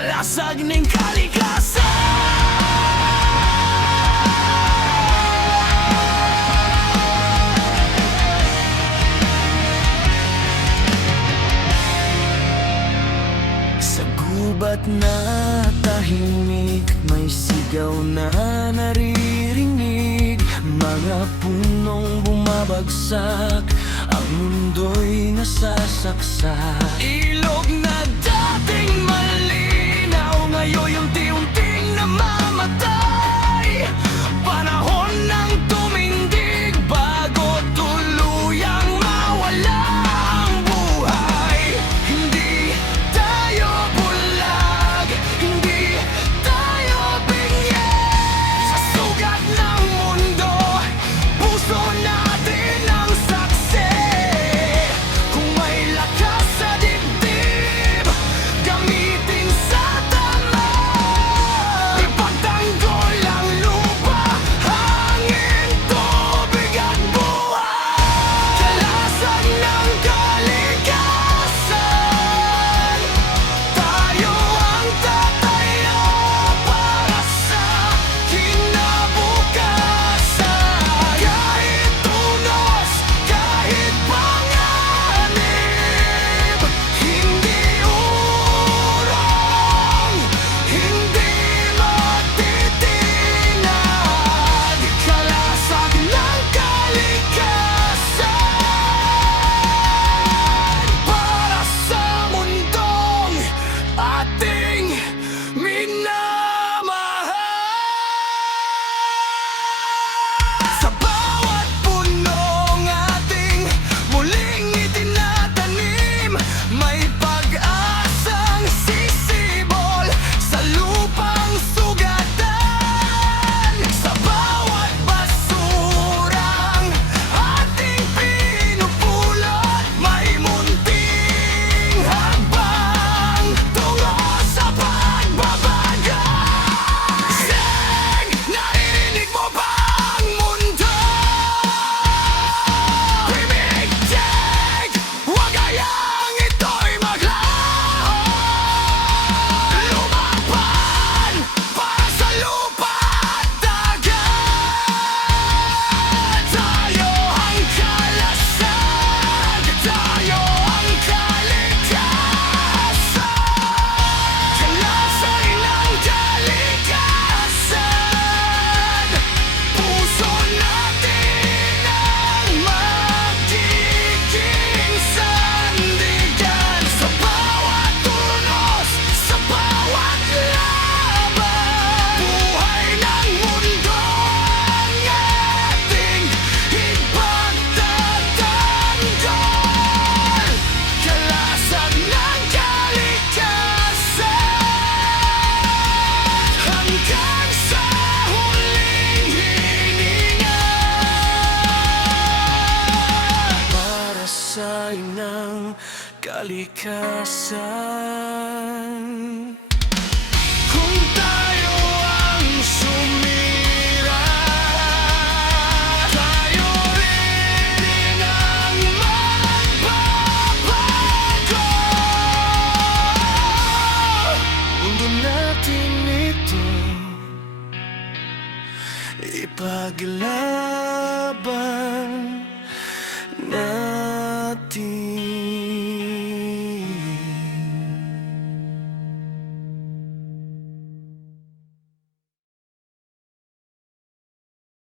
kalasag ng kalikasan. Sa gubat na tahimik, may sigaw na naririnig. Mga punong bumabagsak, ang mundo'y nasasaksak. Ilog na dating malinaw, ngayon unti-unting namamatay. Panahon ng tumindig bago tuluyang mawala ang buhay. Hindi tayo bulag, hindi tayo bingi. Sa sugat ng mundo, puso natin ang saksi. Kung may lakas sa dibdib, gamitin sa tama. Ipagtanggol ang lupa, hangin, tubig at buhay. Kalasag ng kalikasan, tayo ang tatayo para sa kinabukasan. Kahit tunos, kahit panganib, hindi urong, hindi matitinag. Kalasag ng kalikasan, para sa mundong ating minamahal. Sa bawat punong ating muling itinatanim, may pag-asang sisibol sa lupang sugatan. Sa bawat basurang ating pinupulot, may munting hakbang tungo sa pagbabago. Sing, naririnig mo ba ang mundo? Pumigtig, huwag hayang ito'y maglaho. Lumaban para sa lupa at dagat. Tayo ang kalasag, tayo ang kalikasan. Kalasag ng kalikasan, puso natin ang magiging sandigan. Sa bawat tunos, sa bawat laban, buhay ng mundo ang ating ipagtatanggol. Kalasag ng kalikasan, hanggang sa huling hininga. Para sa inang kalikasan, kung tayo ang sumira, tayo rin ang magbabago. Mundo natin ito ipaglaban.